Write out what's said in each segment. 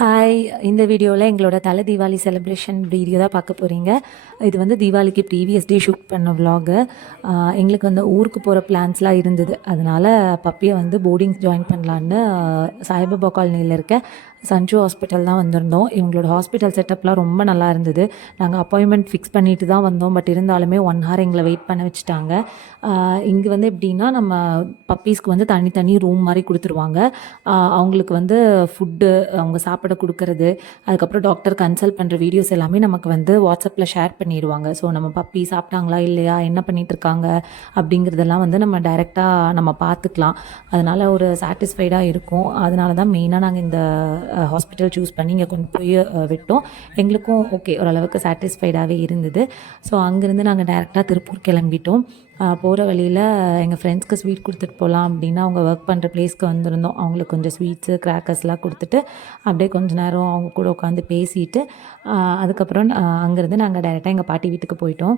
Hi. இந்த வீடியோவில் எங்களோட தலை தீபாவளி செலிப்ரேஷன் வீடியோ தான் பார்க்க போகிறீங்க. இது வந்து தீபாவளிக்கு ப்ரீவியஸ் டே ஷூட் பண்ண விலாகு. எங்களுக்கு வந்து ஊருக்கு போகிற பிளான்ஸ்லாம் இருந்தது. அதனால் பப்பியை வந்து போர்டிங் ஜாயின் பண்ணலான்னு சாய்பாபா காலனியில் இருக்க சஞ்சு ஹாஸ்பிட்டல் தான் வந்திருந்தோம். இவங்களோட ஹாஸ்பிட்டல் செட்டப்லாம் ரொம்ப நல்லா இருந்தது. நாங்கள் அப்பாயின்மெண்ட் ஃபிக்ஸ் பண்ணிட்டு தான் வந்தோம். பட் இருந்தாலுமே 1 hour எங்களை வெயிட் பண்ண வச்சுட்டாங்க. இங்கே வந்து எப்படின்னா, நம்ம பப்பீஸ்க்கு வந்து தனி ரூம் மாதிரி கொடுத்துருவாங்க. அவங்களுக்கு வந்து ஃபுட்டு அவங்க சாப்பிட கொடுக்கறது, அதுக்கப்புறம் டாக்டர் கன்சல்ட் பண்ணுற வீடியோஸ் எல்லாமே நமக்கு வந்து வாட்ஸ்அப்பில் ஷேர் பண்ணிடுவாங்க. ஸோ நம்ம பப்பி சாப்பிட்டாங்களா இல்லையா, என்ன பண்ணிகிட்ருக்காங்க அப்படிங்கிறதெல்லாம் வந்து நம்ம டைரெக்டாக நம்ம பார்த்துக்கலாம். அதனால் ஒரு சாட்டிஸ்ஃபைடாக இருக்கும். அதனால தான் மெயினாக நாங்கள் இந்த ஹாஸ்பிட்டல் சூஸ் பண்ணி இங்கே கொண்டு போய் விட்டோம். எங்களுக்கும் ஓகே, ஓரளவுக்கு சாட்டிஸ்ஃபைடாகவே இருந்தது. ஸோ அங்கேருந்து நாங்கள் டைரெக்டாக திருப்பூர் கிளம்பிட்டோம். போகிற வழியில் எங்கள் ஃப்ரெண்ட்ஸ்க்கு ஸ்வீட் கொடுத்துட்டு போகலாம் அப்படின்னு அவங்க ஒர்க் பண்ணுற பிளேஸ்க்கு வந்திருந்தோம். அவங்களுக்கு கொஞ்சம் ஸ்வீட்ஸு கிராக்கர்ஸ்லாம் கொடுத்துட்டு அப்படியே கொஞ்சம் நேரம் அவங்க கூட உட்காந்து பேசிட்டு அதுக்கப்புறம் அங்கேருந்து நாங்கள் டைரெக்டாக எங்கள் பாட்டி வீட்டுக்கு போயிட்டோம்.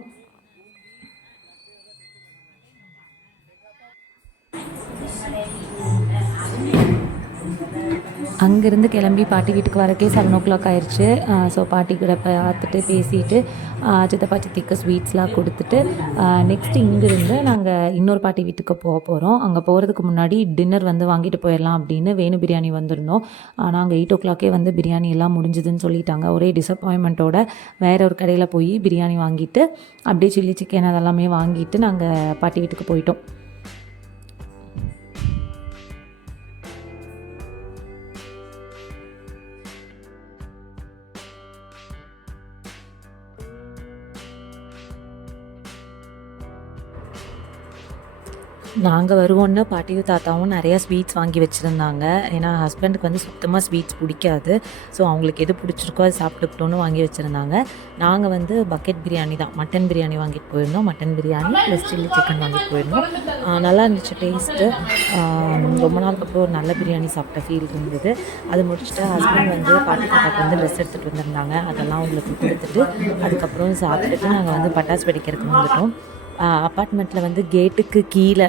அங்கேருந்து கிளம்பி பாட்டி வீட்டுக்கு வரக்கே 7 o'clock ஆயிடுச்சு. ஸோ பாட்டி கூட பார்த்துட்டு பேசிட்டு சித்தப்பா சித்திக்கு ஸ்வீட்ஸ்லாம் கொடுத்துட்டு நெக்ஸ்ட் இங்கேருந்து நாங்கள் இன்னொரு பாட்டி வீட்டுக்கு போகிறோம். அங்கே போகிறதுக்கு முன்னாடி டின்னர் வந்து வாங்கிட்டு போயிடலாம் அப்படின்னு வேணு பிரியாணி வந்திருந்தோம். நாங்கள் 8 o'clock வந்து பிரியாணி எல்லாம் முடிஞ்சுதுன்னு சொல்லிட்டாங்க. ஒரே டிசப்பாயின்மெண்ட்டோட வேற ஒரு கடையில் போய் பிரியாணி வாங்கிட்டு அப்படியே சில்லி சிக்கன் அதெல்லாமே வாங்கிட்டு நாங்கள் பாட்டி வீட்டுக்கு போயிட்டோம். நாங்கள் வருவோன்னு பாட்டியும் தாத்தாவும் நிறையா ஸ்வீட்ஸ் வாங்கி வச்சுருந்தாங்க. ஏன்னா ஹஸ்பண்டுக்கு வந்து சுத்தமாக ஸ்வீட்ஸ் பிடிக்காது. ஸோ அவங்களுக்கு எது பிடிச்சிருக்கோ அது சாப்பிட்டுக்கிட்டோன்னு வாங்கி வச்சுருந்தாங்க. நாங்கள் வந்து பக்கெட் பிரியாணி தான், மட்டன் பிரியாணி வாங்கிட்டு போயிருந்தோம். Mutton biryani plus chilli chicken வாங்கிட்டு போயிருந்தோம். நல்லா இருந்துச்சு டேஸ்ட்டு. ரொம்ப நாளுக்கு அப்புறம் ஒரு நல்ல பிரியாணி சாப்பிட்ட ஃபீல் இருந்தது. அது முடிச்சுட்டு ஹஸ்பண்ட் வந்து பாட்டி தாத்தாக்கு வந்து ட்ரெஸ் எடுத்துகிட்டு வந்திருந்தாங்க. அதெல்லாம் அவங்களுக்கு கொடுத்துட்டு அதுக்கப்புறம் சாப்பிட்டுட்டு நாங்கள் வந்து பட்டாசு வெடிக்கிறதுக்கு வந்துட்டோம். அப்பார்ட்மெண்ட்டில் வந்து கேட்டுக்கு கீழே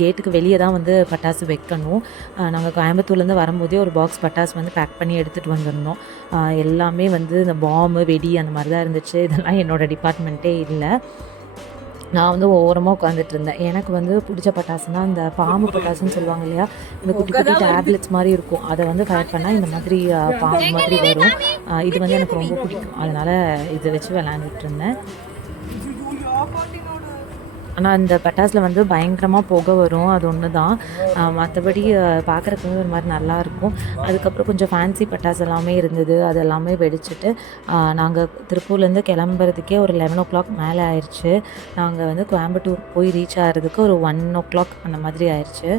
கேட்டுக்கு வெளியே தான் வந்து பட்டாசு வைக்கணும். நாங்கள் கோயம்புத்தூர்லேருந்து வரும்போதே ஒரு பாக்ஸ் பட்டாசு வந்து பேக் பண்ணி எடுத்துகிட்டு வந்திருந்தோம். எல்லாமே வந்து இந்த பாம்பு வெடி அந்த மாதிரி தான் இருந்துச்சு. இதெல்லாம் என்னோடய டிபார்ட்மெண்ட்டே இல்லை. நான் வந்து ஓரமாக உட்காந்துட்டு இருந்தேன். எனக்கு வந்து பிடிச்ச பட்டாசுனா இந்த பாம்பு பட்டாசுன்னு சொல்லுவாங்க இல்லையா, இந்த குட்டி குட்டி டேப்லெட்ஸ் மாதிரி இருக்கும். அதை வந்து ஃபயர் பண்ணால் இந்த மாதிரி பாம்பு மாதிரி வரும். இது வந்து எனக்கு ரொம்ப பிடிக்கும். அதனால் இதை வச்சு விளாண்டுட்டு இருந்தேன். ஆனால் இந்த பட்டாசில் வந்து பயங்கரமாக புகை வரும், அது ஒன்று தான். மற்றபடி பார்க்குறதுக்கு வந்து ஒரு மாதிரி நல்லாயிருக்கும். அதுக்கப்புறம் கொஞ்சம் ஃபேன்சி பட்டாசு எல்லாமே இருந்தது. அது எல்லாமே வெடிச்சிட்டு நாங்கள் திருப்பூர்லேருந்து கிளம்புறதுக்கே ஒரு 11 o'clock மேலே ஆயிடுச்சு. நாங்கள் வந்து கோயம்புத்தூர் போய் ரீச் ஆகிறதுக்கு ஒரு 1 o'clock அந்த மாதிரி ஆயிடுச்சு.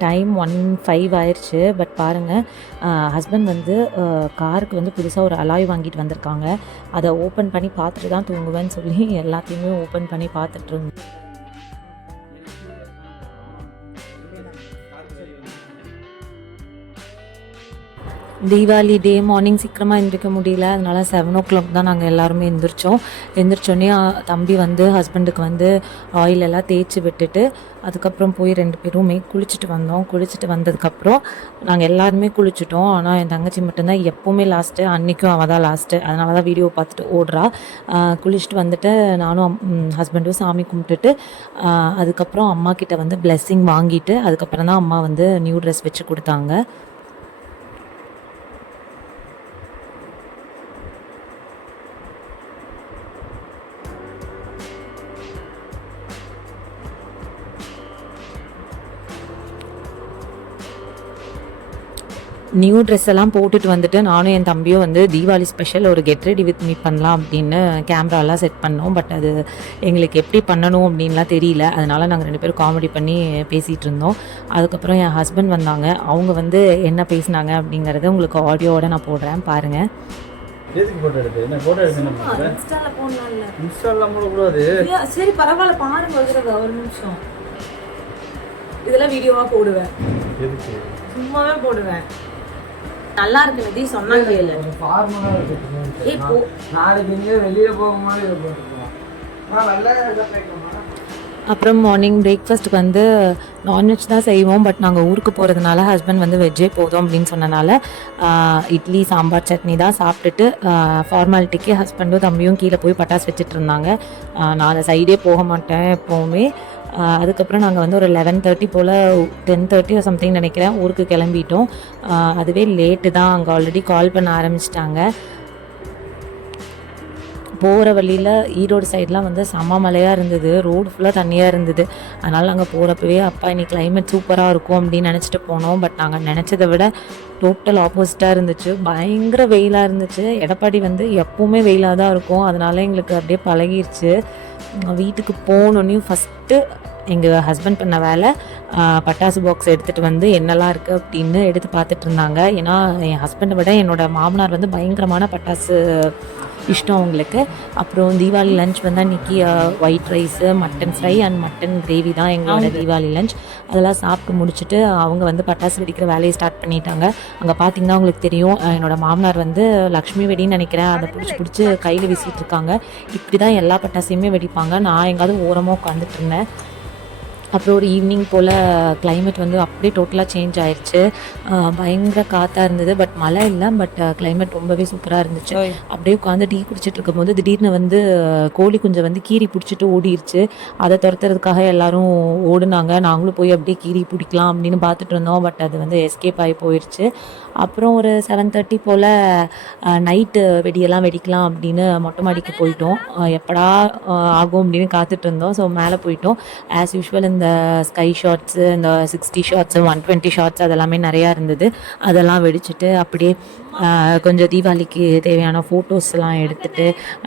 டைம் 1:05 ஆயிடுச்சு. பட் பாருங்கள், ஹஸ்பண்ட் வந்து காருக்கு வந்து புதுசாக ஒரு அலாய் வாங்கிட்டு வந்திருக்காங்க. அதை ஓப்பன் பண்ணி பார்த்துட்டு தான் தூங்குவேன்னு சொல்லி எல்லாத்தையுமே ஓப்பன் பண்ணி பார்த்துட்ருந்தோம். தீபாவளி டே மார்னிங் சீக்கிரமாக எழுந்திரிக்க முடியல. அதனால 7 o'clock தான் நாங்கள் எல்லாருமே எழுந்திரிச்சோன்னே தம்பி வந்து ஹஸ்பண்டுக்கு வந்து ஆயில் எல்லாம் தேய்ச்சி விட்டுட்டு அதுக்கப்புறம் போய் 2 பேருமே குளிச்சுட்டு வந்தோம். குளிச்சுட்டு வந்ததுக்கப்புறம் நாங்கள் எல்லாருமே குளிச்சுட்டோம். ஆனால் என் தங்கச்சி மட்டும்தான் எப்போவுமே லாஸ்ட்டு, அன்றைக்கும் அவள் தான் லாஸ்ட்டு. அதனால தான் வீடியோ பார்த்துட்டு ஓடுறா. குளிச்சுட்டு வந்துட்டு நானும் ஹஸ்பண்டும் சாமி கும்பிட்டுட்டு அதுக்கப்புறம் அம்மா கிட்ட வந்து பிளெஸ்ஸிங் வாங்கிட்டு அதுக்கப்புறம் தான் அம்மா வந்து நியூ ட்ரெஸ் வச்சு கொடுத்தாங்க. நியூ ட்ரெஸ் எல்லாம் போட்டுட்டு வந்துட்டு நானும் என் தம்பியும் வந்து தீபாவளி ஸ்பெஷல் ஒரு கெட் ரெடி வித் மீ பண்ணலாம் அப்படின்னு கேமராலாம் செட் பண்ணோம். பட் அது எங்களுக்கு எப்படி பண்ணணும் அப்படின்லாம் தெரியல. அதனால் நாங்கள் 2 பேரும் காமெடி பண்ணி பேசிகிட்டு இருந்தோம். அதுக்கப்புறம் என் ஹஸ்பண்ட் வந்தாங்க. அவங்க வந்து என்ன பேசினாங்க அப்படிங்கிறத உங்களுக்கு ஆடியோவோட நான் போடுறேன், பாருங்கள். சரி பரவாயில்ல, பாருங்க ஒரு நிமிஷம். இதெல்லாம் வீடியோவா போடுவேன், சும்மாவே போடுவேன். நல்லா இருக்கு நதி சொன்னா கேளு. நாளைக்கு எங்கேயோ வெளியே போகும்போது அப்புறம் மார்னிங் பிரேக்ஃபாஸ்ட்டுக்கு வந்து நான்வெஜ் தான் செய்வோம். பட் நாங்கள் ஊருக்கு போகிறதுனால ஹஸ்பண்ட் வந்து வெஜ்ஜே போதும் அப்படின்னு சொன்னனால இட்லி சாம்பார் சட்னி தான் சாப்பிட்டுட்டு ஃபார்மாலிட்டிக்கு ஹஸ்பண்டும் தம்பியும் கீழே போய் பட்டாசு வச்சுட்டு இருந்தாங்க. நான் அந்த சைடே போக மாட்டேன் எப்போவுமே. அதுக்கப்புறம் நாங்கள் வந்து ஒரு 11:30 போல் 10:30 சம்திங் நினைக்கிறேன் ஊருக்கு கிளம்பிட்டோம். அதுவே லேட்டு தான். அங்கே ஆல்ரெடி கால் பண்ண ஆரம்பிச்சிட்டாங்க. போகிற வழியில் ஈரோடு சைட்லாம் வந்து செம்ம மழையாக இருந்தது. ரோடு ஃபுல்லாக தண்ணியாக இருந்தது. அதனால் நாங்கள் போகிறப்பவே அப்பா இன்னைக்கு கிளைமேட் சூப்பராக இருக்கும் அப்படின்னு நினச்சிட்டு போனோம். பட் நாங்கள் நினச்சதை விட டோட்டல் ஆப்போசிட்டாக இருந்துச்சு. பயங்கர வெயிலாக இருந்துச்சு. எடப்பாடி வந்து எப்போவுமே வெயிலாக தான் இருக்கும். அதனால எங்களுக்கு அப்படியே பழகிருச்சு. வீட்டுக்கு போனோன்னையும் ஃபஸ்ட்டு எங்கள் ஹஸ்பண்ட் பண்ண வேலை பட்டாசு பாக்ஸ் எடுத்துகிட்டு வந்து என்னெல்லாம் இருக்குது அப்படின்னு எடுத்து பார்த்துட்டு இருந்தாங்க. ஏன்னா என் ஹஸ்பண்டை விட என்னோடய மாமனார் வந்து பயங்கரமான பட்டாசு இஷ்டம் அவங்களுக்கு. அப்புறம் தீபாவளி லஞ்ச் வந்து அன்றைக்கி white rice, mutton fry and mutton gravy தான் எங்களோட தீபாவளி லஞ்ச். அதெல்லாம் சாப்பிட்டு முடிச்சுட்டு அவங்க வந்து பட்டாசு வெடிக்கிற வேலையை ஸ்டார்ட் பண்ணிட்டாங்க. அங்கே பார்த்திங்கன்னா உங்களுக்கு தெரியும், என்னோடய மாமனார் வந்து லக்ஷ்மி வெடின்னு நினைக்கிறேன், அதை பிடிச்சி கையில் வீசிகிட்டு இருக்காங்க. இப்படி தான் எல்லா பட்டாசையுமே வெடிப்பாங்க. நான் எங்காவது ஓரமாக உட்காந்துட்டு இருந்தேன். அப்புறம் ஒரு ஈவினிங் போல் கிளைமேட் வந்து அப்படியே டோட்டலாக சேஞ்ச் ஆயிடுச்சு. பயங்கர காற்றாக இருந்தது. பட் மழை இல்லை. பட் கிளைமேட் ரொம்பவே சூப்பராக இருந்துச்சு. அப்படியே உட்காந்து டீ குடிச்சிட்டு இருக்கும்போது திடீர்னு வந்து கோழி குஞ்சை வந்து கீரி பிடிச்சிட்டு ஓடிடுச்சு. அதை துரத்துறதுக்காக எல்லோரும் ஓடுனாங்க. நாங்களும் போய் அப்படியே கீரி பிடிக்கலாம் அப்படின்னு பார்த்துட்டு இருந்தோம். பட் அது வந்து எஸ்கேப் ஆகி போயிடுச்சு. அப்புறம் ஒரு 7:30 போல் நைட்டு வெடியெல்லாம் வெடிக்கலாம் அப்படின்னு மொட்டை மாடிக்கு போயிட்டோம். எப்படா ஆகும் அப்படின்னு காத்துட்டு இருந்தோம். ஸோ மேலே போயிட்டோம். ஆஸ் யூஷுவல் இந்த ஸ்கை ஷாட்ஸு, இந்த 60 ஷாட்ஸு, 120 ஷாட்ஸ் அதெல்லாமே நிறையா இருந்தது. அதெல்லாம் வெடிச்சிட்டு அப்படியே கொஞ்சம் தீபாவளிக்கு தேவையான ஃபோட்டோஸ்லாம் எடுத்துகிட்டு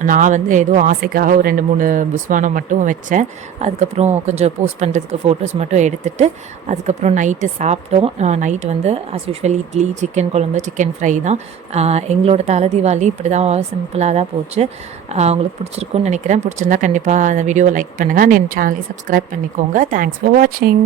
நான் வந்து ஏதோ ஆசைக்காக ஒரு 2-3 புஸ்வானம் மட்டும் வச்சேன். அதுக்கப்புறம் கொஞ்சம் போஸ்ட் பண்ணுறதுக்கு ஃபோட்டோஸ் மட்டும் எடுத்துகிட்டு அதுக்கப்புறம் நைட்டு சாப்பிட்டோம். நைட்டு வந்து ஆஸ் யூஷுவல் இட்லி, சிக்கன் குழம்பு, சிக்கன் ஃப்ரை தான். எங்களோட தலை தீபாவளி இப்படி தான் சிம்பிளாக தான் போச்சு. உங்களுக்கு பிடிச்சிருக்குன்னு நினைக்கிறேன். பிடிச்சிருந்தா கண்டிப்பாக அந்த வீடியோவை லைக் பண்ணுங்கள். என் சேனலையும் சப்ஸ்கிரைப் பண்ணிக்கோங்க. தேங்க்ஸ் ஃபார் வாட்சிங்.